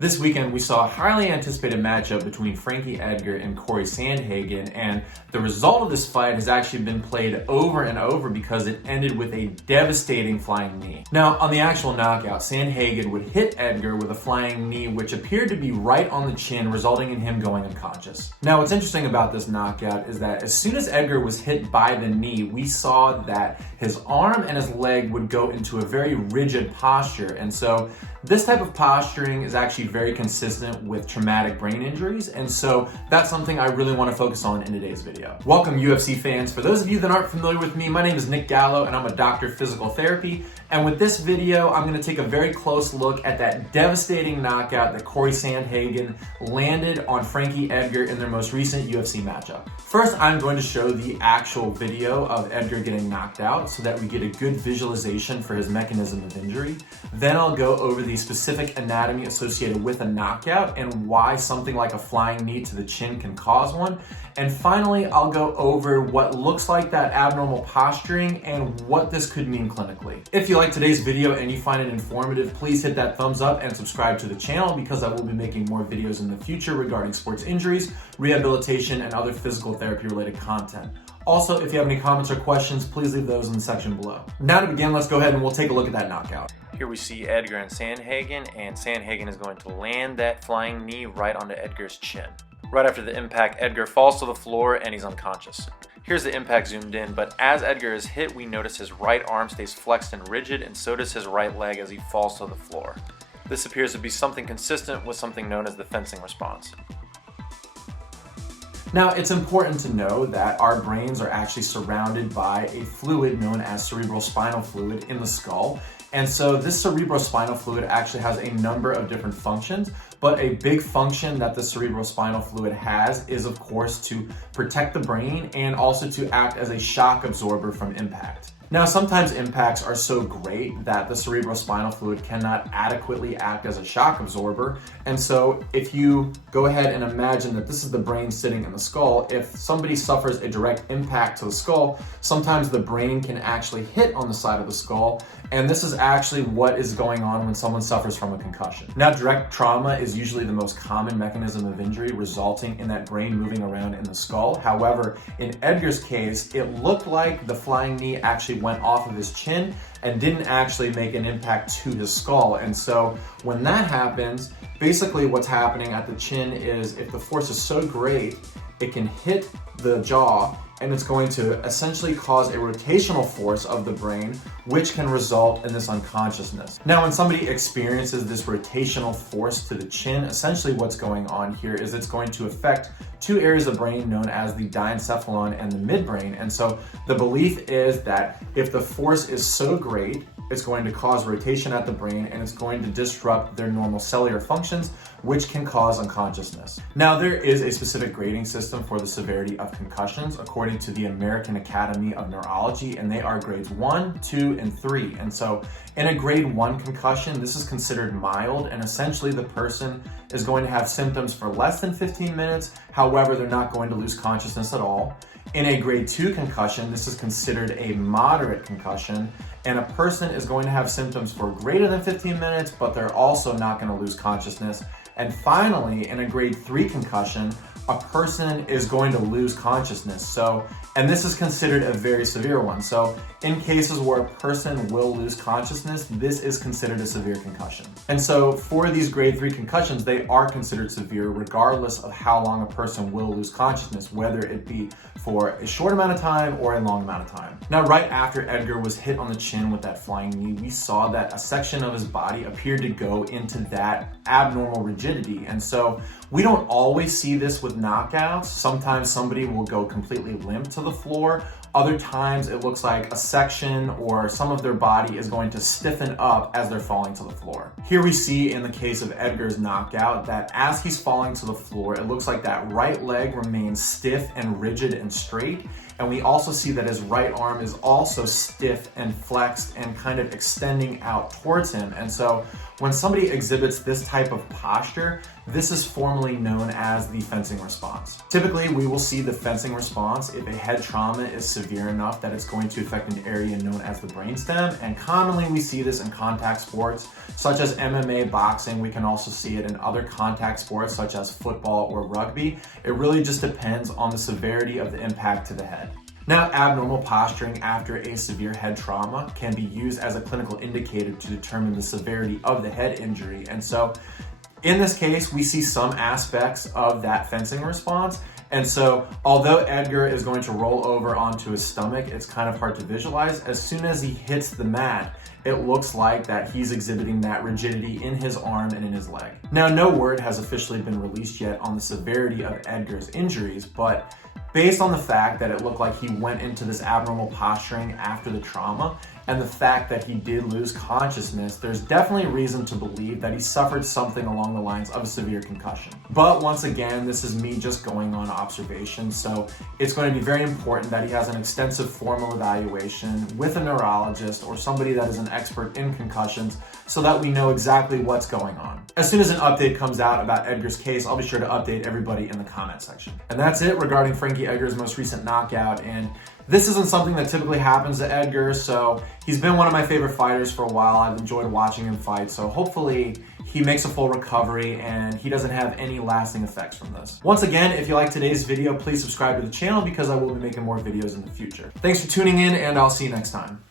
This weekend, we saw a highly anticipated matchup between Frankie Edgar and Cory Sandhagen, and the result of this fight has actually been played over and over because it ended with a devastating flying knee. Now, on the actual knockout, Sandhagen would hit Edgar with a flying knee which appeared to be right on the chin, resulting in him going unconscious. Now, what's interesting about this knockout is that as soon as Edgar was hit by the knee, we saw that his arm and his leg would go into a very rigid posture, and so this type of posturing is actually very consistent with traumatic brain injuries, and so that's something I really want to focus on in today's video. Welcome, UFC fans. For those of you that aren't familiar with me, my name is Nick Gallo and I'm a doctor of physical therapy, and with this video I'm going to take a very close look at that devastating knockout that Cory Sandhagen landed on Frankie Edgar in their most recent UFC matchup. First, I'm going to show the actual video of Edgar getting knocked out so that we get a good visualization for his mechanism of injury. Then I'll go over the specific anatomy associated with a knockout and why something like a flying knee to the chin can cause one. And finally, I'll go over what looks like that abnormal posturing and what this could mean clinically. If you like today's video and you find it informative, please hit that thumbs up and subscribe to the channel because I will be making more videos in the future regarding sports injuries, rehabilitation, and other physical therapy related content. Also, if you have any comments or questions, please leave those in the section below. Now to begin, let's go ahead and we'll take a look at that knockout. Here we see Edgar and Sandhagen is going to land that flying knee right onto Edgar's chin. Right after the impact, Edgar falls to the floor and he's unconscious. Here's the impact zoomed in, but as Edgar is hit, we notice his right arm stays flexed and rigid, and so does his right leg as he falls to the floor. This appears to be something consistent with something known as the fencing response. Now, it's important to know that our brains are actually surrounded by a fluid known as cerebrospinal fluid in the skull. And so this cerebrospinal fluid actually has a number of different functions, but a big function that the cerebrospinal fluid has is, of course, to protect the brain and also to act as a shock absorber from impact. Now, sometimes impacts are so great that the cerebrospinal fluid cannot adequately act as a shock absorber. And so if you go ahead and imagine that this is the brain sitting in the skull, if somebody suffers a direct impact to the skull, sometimes the brain can actually hit on the side of the skull. And this is actually what is going on when someone suffers from a concussion. Now, direct trauma is usually the most common mechanism of injury, resulting in that brain moving around in the skull. However, in Edgar's case, it looked like the flying knee actually went off of his chin and didn't actually make an impact to his skull. And so when that happens, basically what's happening at the chin is if the force is so great, it can hit the jaw and it's going to essentially cause a rotational force of the brain, which can result in this unconsciousness. Now, when somebody experiences this rotational force to the chin, essentially what's going on here is it's going to affect two areas of brain known as the diencephalon and the midbrain. And so the belief is that if the force is so great, it's going to cause rotation at the brain and it's going to disrupt their normal cellular functions, which can cause unconsciousness. Now, there is a specific grading system for the severity of concussions according to the American Academy of Neurology, and they are grades 1, 2, and 3. And so in a grade 1 concussion, this is considered mild, and essentially the person is going to have symptoms for less than 15 minutes. However, they're not going to lose consciousness at all. In a grade 2 concussion, this is considered a moderate concussion, and a person is going to have symptoms for greater than 15 minutes, but they're also not going to lose consciousness. And finally, in a grade 3 concussion, a person is going to lose consciousness. And this is considered a very severe one. So in cases where a person will lose consciousness, this is considered a severe concussion. And so for these grade 3 concussions, they are considered severe regardless of how long a person will lose consciousness, whether it be for a short amount of time or a long amount of time. Now, right after Edgar was hit on the chin with that flying knee, we saw that a section of his body appeared to go into that abnormal rigidity. And so we don't always see this with knockouts. Sometimes somebody will go completely limp to the floor. Other times it looks like a section or some of their body is going to stiffen up as they're falling to the floor. Here we see in the case of Edgar's knockout that as he's falling to the floor, it looks like that right leg remains stiff and rigid and straight. And we also see that his right arm is also stiff and flexed and kind of extending out towards him. And so when somebody exhibits this type of posture, this is formally known as the fencing response. Typically, we will see the fencing response if a head trauma is severe enough that it's going to affect an area known as the brainstem. And commonly we see this in contact sports such as MMA, boxing. We can also see it in other contact sports such as football or rugby. It really just depends on the severity of the impact to the head. Now, abnormal posturing after a severe head trauma can be used as a clinical indicator to determine the severity of the head injury. And so in this case, we see some aspects of that fencing response. And so although Edgar is going to roll over onto his stomach, it's kind of hard to visualize. As soon as he hits the mat, it looks like that he's exhibiting that rigidity in his arm and in his leg. Now, no word has officially been released yet on the severity of Edgar's injuries, but based on the fact that it looked like he went into this abnormal posturing after the trauma and the fact that he did lose consciousness, there's definitely reason to believe that he suffered something along the lines of a severe concussion. But once again, this is me just going on observation, so it's going to be very important that he has an extensive formal evaluation with a neurologist or somebody that is an expert in concussions so that we know exactly what's going on. As soon as an update comes out about Edgar's case, I'll be sure to update everybody in the comment section. And that's it regarding Frankie Edgar's most recent knockout. And this isn't something that typically happens to Edgar, so he's been one of my favorite fighters for a while. I've enjoyed watching him fight, so hopefully he makes a full recovery and he doesn't have any lasting effects from this. Once again, if you like today's video, please subscribe to the channel because I will be making more videos in the future. Thanks for tuning in, and I'll see you next time.